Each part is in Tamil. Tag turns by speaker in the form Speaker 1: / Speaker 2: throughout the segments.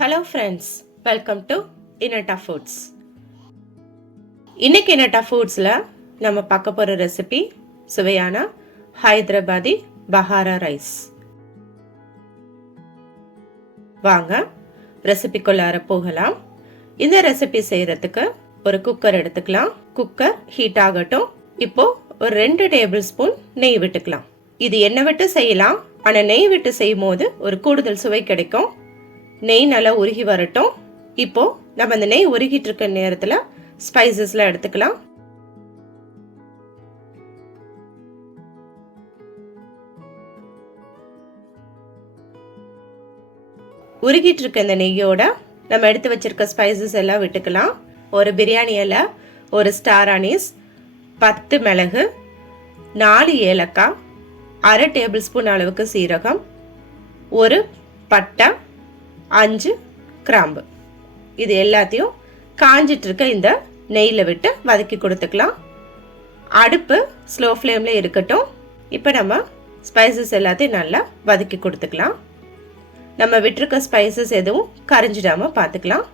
Speaker 1: Hello friends welcome to Inatta foods இன்னைக்கு இனட்டா ஃபுட்ஸில் நம்ம பார்க்க போகிற ரெசிபி சுவையான ஹைதராபாதி பஹாரா ரைஸ். வாங்க ரெசிபிக்குள்ளார போகலாம். இந்த ரெசிபி செய்கிறதுக்கு ஒரு குக்கர் எடுத்துக்கலாம். குக்கர் ஹீட் ஆகட்டும். இப்போ ஒரு ரெண்டு டேபிள் ஸ்பூன் நெய் விட்டுக்கலாம். இது எண்ணெய் விட்டு செய்யலாம்? ஆனால் நெய் விட்டு செய்யும் போது ஒரு கூடுதல் சுவை கிடைக்கும். நெய் நல்லா உருகி வரட்டும். இப்போ நம்ம அந்த நெய் உருகிட்டு இருக்க நேரத்தில் ஸ்பைசஸ்லாம் எடுத்துக்கலாம். உருகிட்டு இருக்க இந்த நெய்யோட நம்ம எடுத்து வச்சிருக்க ஸ்பைசஸ் எல்லாம் விட்டுக்கலாம். ஒரு பிரியாணி இலை ஒரு ஸ்டார் அனீஸ் பத்து மிளகு நாலு ஏலக்காய் அரை டேபிள் ஸ்பூன் அளவுக்கு சீரகம் ஒரு பட்டை அஞ்சு கிராம்பு. இது எல்லாத்தையும் காஞ்சிட்டு இருக்க இந்த நெய்யில் விட்டு வதக்கி கொடுத்துக்கலாம். அடுப்பு ஸ்லோ ஃப்ளேமில் இருக்கட்டும். இப்போ நம்ம ஸ்பைசஸ் எல்லாத்தையும் நல்லா வதக்கி கொடுத்துக்கலாம். நம்ம விட்டுருக்க ஸ்பைசஸ் எதுவும் கரைஞ்சிடாமல் பார்த்துக்கலாம்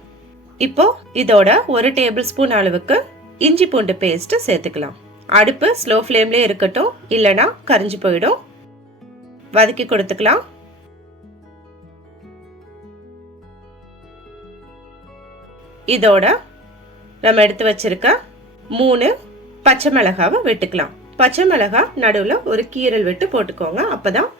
Speaker 1: இப்போ இதோட ஒரு டேபிள் ஸ்பூன் அளவுக்கு இஞ்சி பூண்டு பேஸ்ட்டு சேர்த்துக்கலாம். அடுப்பு ஸ்லோ ஃப்ளேம்லேயே இருக்கட்டும். இல்லைனா கரைஞ்சி போயிடும். வதக்கி கொடுத்துக்கலாம். இதோட நம்ம எடுத்து வச்சிருக்க மூணு பச்சை மிளகாவை வெட்டுக்கலாம். பச்சை மிளகா நடுவில் ஒரு கீரல் விட்டு போட்டுக்கோங்க. அப்போதான்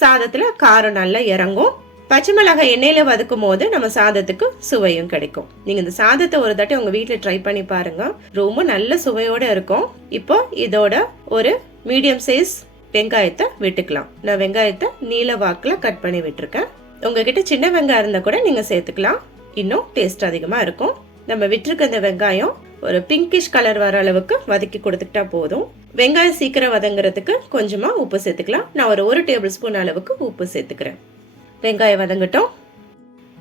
Speaker 1: சாதத்தில் காரம் நல்லா இறங்கும். பச்சை மிளகாய் எண்ணெயில் வதக்கும் போது நம்ம சாதத்துக்கு சுவையும் கிடைக்கும். நீங்கள் இந்த சாதத்தை ஒரு தட்டி உங்கள் வீட்டில் ட்ரை பண்ணி பாருங்க. ரொம்ப நல்ல சுவையோடு இருக்கும். இப்போ இதோட ஒரு மீடியம் சைஸ் வெங்காயத்தை விட்டுக்கலாம். நான் வெங்காயத்தை நீல வாக்கில் கட் பண்ணி விட்டுருக்கேன். உங்ககிட்ட சின்ன வெங்காயம் இருந்தால் கூட நீங்கள் சேர்த்துக்கலாம். இன்னும் டேஸ்ட் அதிகமாக இருக்கும். நம்ம விட்டுருக்க இந்த வெங்காயம் ஒரு பிங்கிஷ் கலர் வர அளவுக்கு வதக்கி கொடுத்துக்கிட்டா போதும். வெங்காயம் சீக்கிரம் வதங்குறதுக்கு கொஞ்சமாக உப்பு சேர்த்துக்கலாம். நான் ஒரு ஒரு டேபிள் ஸ்பூன் அளவுக்கு உப்பு சேர்த்துக்கிறேன். வெங்காயம் வதங்கட்டும்.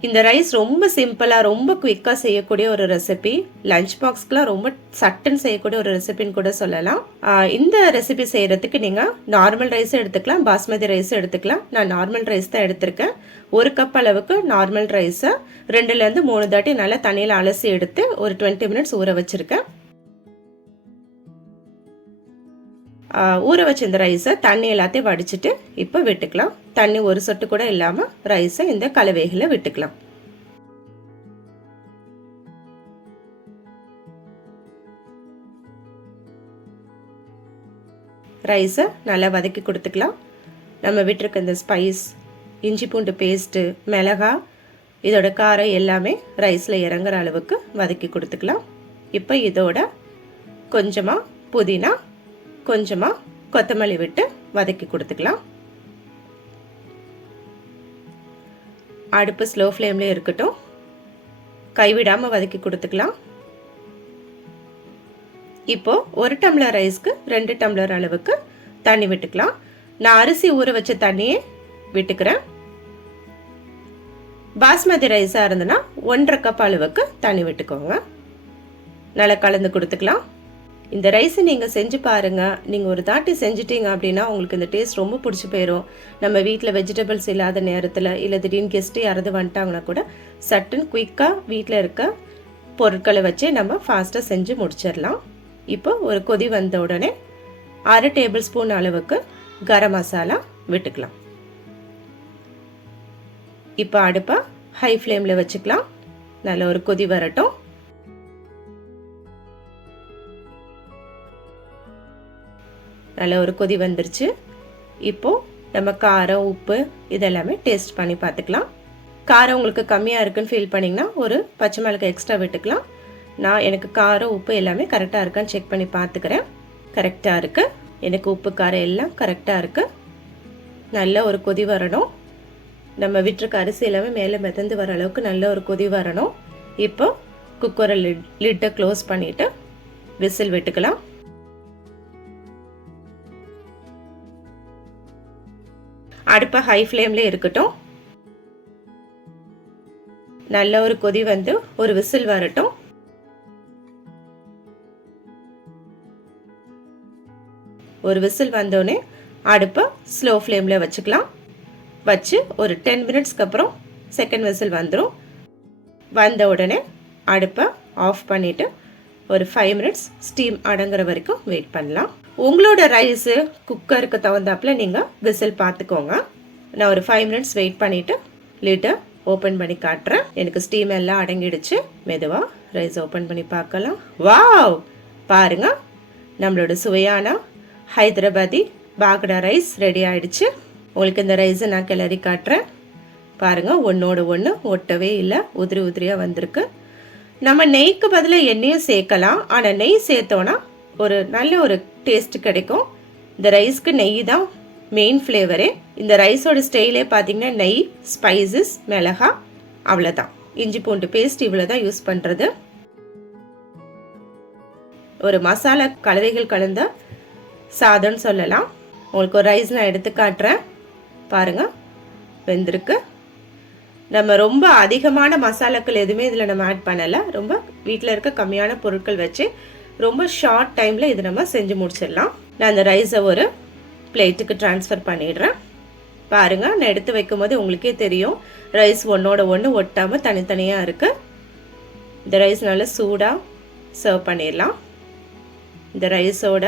Speaker 1: இந்த ரைஸ் ரொம்ப சிம்பிளாக ரொம்ப குயிக்காக செய்யக்கூடிய ஒரு ரெசிபி லஞ்ச் பாக்ஸ்க்குலாம் ரொம்ப சட்டுன்னு செய்யக்கூடிய ஒரு ரெசிபின்னு கூட சொல்லலாம். இந்த ரெசிபி செய்கிறதுக்கு நீங்கள் நார்மல் ரைஸும் எடுத்துக்கலாம் பாஸ்மதி ரைஸும் எடுத்துக்கலாம். நான் நார்மல் ரைஸ் தான் எடுத்திருக்கேன். ஒரு கப் அளவுக்கு நார்மல் ரைஸை ரெண்டுலேருந்து மூணு தாட்டி நல்லா தண்ணியில் அலசி எடுத்து ஒரு டுவெண்ட்டி மினிட்ஸ் ஊற வச்சுருக்கேன். ஊற வச்ச இந்த ரைஸை தண்ணி எல்லாத்தையும் வடிச்சிட்டு இப்போ விட்டுக்கலாம். தண்ணி ஒரு சொட்டு கூட இல்லாமல் ரைஸை இந்த கலவைகளை விட்டுக்கலாம். ரைஸை நல்லா வதக்கி கொடுத்துக்கலாம். நம்ம விட்டுருக்க இந்த ஸ்பைஸ் இஞ்சி பூண்டு பேஸ்ட்டு மிளகா இதோட காரம் எல்லாமே ரைஸில் இறங்குற அளவுக்கு வதக்கி கொடுத்துக்கலாம். இப்போ இதோட கொஞ்சமாக புதினா கொஞ்சமாக கொத்தமல்லி விட்டு வதக்கி கொடுத்துக்கலாம். அடுப்பு ஸ்லோ ஃப்ளேம்லேயே இருக்கட்டும். கைவிடாமல் வதக்கி கொடுத்துக்கலாம். இப்போ ஒரு டம்ளர் ரைஸ்க்கு ரெண்டு டம்ளர் அளவுக்கு தண்ணி விட்டுக்கலாம். நான் அரிசி ஊற வச்ச தண்ணியே விட்டுக்கிறேன். பாஸ்மதி ரைஸாக இருந்ததுன்னா ஒன்றரை கப் அளவுக்கு தண்ணி விட்டுக்கோங்க. நல்லா கலந்து கொடுத்துக்கலாம். இந்த ரைஸை நீங்கள் செஞ்சு பாருங்கள் நீங்கள் ஒரு தாட்டி செஞ்சிட்டீங்க அப்படின்னா உங்களுக்கு இந்த டேஸ்ட் ரொம்ப பிடிச்சி போயிடும் நம்ம வீட்டில் வெஜிடபிள்ஸ் இல்லாத நேரத்தில் இல்லை திடீர்னு கெஸ்ட்டு யாராவது வந்துட்டாங்கன்னா கூட சட்டுன்னு குயிக்காக வீட்டில் இருக்க பொருட்களை வச்சு நம்ம ஃபாஸ்ட்டாக செஞ்சு முடிச்சிடலாம். இப்போ ஒரு கொதி வந்த உடனே அரை டேபிள் ஸ்பூன் அளவுக்கு கரம் மசாலா விட்டுக்கலாம். இப்போ அடுப்பை ஹை ஃப்ளேமில் வச்சுக்கலாம். நல்ல ஒரு கொதி வரட்டும். நல்ல ஒரு கொதி வந்துருச்சு. இப்போது நம்ம காரம் உப்பு இதெல்லாமே டேஸ்ட் பண்ணி பார்த்துக்கலாம். காரம் உங்களுக்கு கம்மியாக இருக்குன்னு ஃபீல் பண்ணிங்கன்னா ஒரு பச்சை மிளகாய் எக்ஸ்ட்ரா விட்டுக்கலாம். நான் எனக்கு காரம் உப்பு எல்லாமே கரெக்டாக இருக்கான்னு செக் பண்ணி பார்த்துக்கிறேன். கரெக்டாக இருக்குது எனக்கு உப்பு காரம் எல்லாம் கரெக்டாக இருக்குது நல்ல ஒரு கொதி வரணும். நம்ம விட்டுருக்க அரிசி எல்லாமே மேலே மிதந்து வர அளவுக்கு நல்ல ஒரு கொதி வரணும். இப்போ குக்கரை லிட் லிட்டை க்ளோஸ் பண்ணிவிட்டு விசில் விட்டுக்கலாம். அடுப்பை ஹை ஃப்ளேம்லேயே இருக்கட்டும். நல்ல ஒரு கொதி வந்து ஒரு விசில் வரட்டும். ஒரு விசில் வந்தோடனே அடுப்பை ஸ்லோ ஃப்ளேமில் வச்சுக்கலாம். வச்சு ஒரு டென் மினிட்ஸ்க்கு அப்புறம் செகண்ட் விசில் வந்துடும் வந்த உடனே அடுப்பை ஆஃப் பண்ணிவிட்டு ஒரு ஃபைவ் மினிட்ஸ் ஸ்டீம் அடங்குற வரைக்கும் வெயிட் பண்ணலாம். உங்களோட ரைஸு குக்கருக்கு தகுந்தாப்புல நீங்கள் விசில் பார்த்துக்கோங்க நான் ஒரு ஃபைவ் மினிட்ஸ் வெயிட் பண்ணிவிட்டு லிட்டர் ஓப்பன் பண்ணி காட்டுறேன். எனக்கு ஸ்டீம் எல்லாம் அடங்கிடுச்சு. மெதுவாக ரைஸ் ஓப்பன் பண்ணி பார்க்கலாம். வாவ் பாருங்க நம்மளோட சுவையான ஹைதராபாதி பாகடா ரைஸ் ரெடி ஆயிடுச்சு. உங்களுக்கு இந்த ரைஸை நான் கிளறி காட்டுறேன். பாருங்க ஒன்றோட ஒன்று ஒட்டவே இல்லை உதிரி உதிரியாக வந்திருக்கு. நம்ம நெய்க்கு பதிலாக எண்ணெயும் சேர்க்கலாம். ஆனால் நெய் சேர்த்தோன்னா ஒரு நல்ல ஒரு டேஸ்ட் கிடைக்கும். இந்த ரைஸ்க்கு நெய் தான் மெயின் ஃப்ளேவரே இந்த ரைஸோட ஸ்டைலே பார்த்தீங்கன்னா நெய் ஸ்பைசஸ் மிளகா அவ்வளோதான் இஞ்சி பூண்டு பேஸ்ட் இவ்வளோ தான் யூஸ் பண்ணுறது ஒரு மசாலா கலவைகள் கலந்த சாதம்னு சொல்லலாம். உங்களுக்கு ஒரு ரைஸ் நான் எடுத்து காட்டுறேன். பாருங்க வெந்திருக்கு. நம்ம ரொம்ப அதிகமான மசாலாக்கள் எதுவுமே இதில் நம்ம ஆட் பண்ணலை. ரொம்ப வீட்டில் இருக்க கம்மியான பொருட்கள் வச்சு ரொம்ப ஷார்ட் டைமில் இது நம்ம செஞ்சு முடிச்சிடலாம். நான் அந்த ரைஸை ஒரு பிளேட்டுக்கு ட்ரான்ஸ்ஃபர் பண்ணிடுறேன். பாருங்கள் நான் எடுத்து வைக்கும் போது உங்களுக்கே தெரியும் ரைஸ் ஒன்றோட ஒன்று ஒட்டாமல் தனித்தனியாக இருக்குது இந்த ரைஸ் நல்லா சூடாக சர்வ் பண்ணிடலாம். இந்த ரைஸோட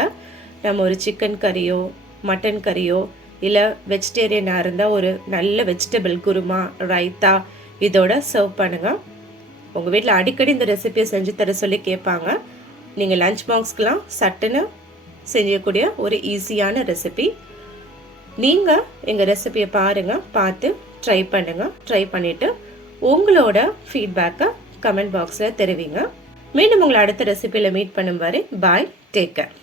Speaker 1: நம்ம ஒரு சிக்கன் கறியோ மட்டன் கறியோ இல்லை வெஜிடேரியனாக இருந்தால் ஒரு நல்ல வெஜிடபிள் குருமா ரைத்தா இதோட சர்வ் பண்ணுங்கள் உங்கள் வீட்டில் அடிக்கடி இந்த ரெசிபியை செஞ்சு தர சொல்லி கேட்பாங்க. நீங்கள் லஞ்ச் பாக்ஸ்க்கெலாம் சட்டுன்னு செய்யக்கூடிய ஒரு ஈஸியான ரெசிபி நீங்கள் எங்கள் ரெசிபியை பாருங்கள் பார்த்து ட்ரை பண்ணுங்கள் ட்ரை பண்ணிவிட்டு உங்களோட ஃபீட்பேக்கை கமெண்ட் பாக்ஸில் தெரிவிங்க. மீண்டும் உங்களை அடுத்த ரெசிபியில் மீட் பண்ணும் வரை பாய் டேக் கேர்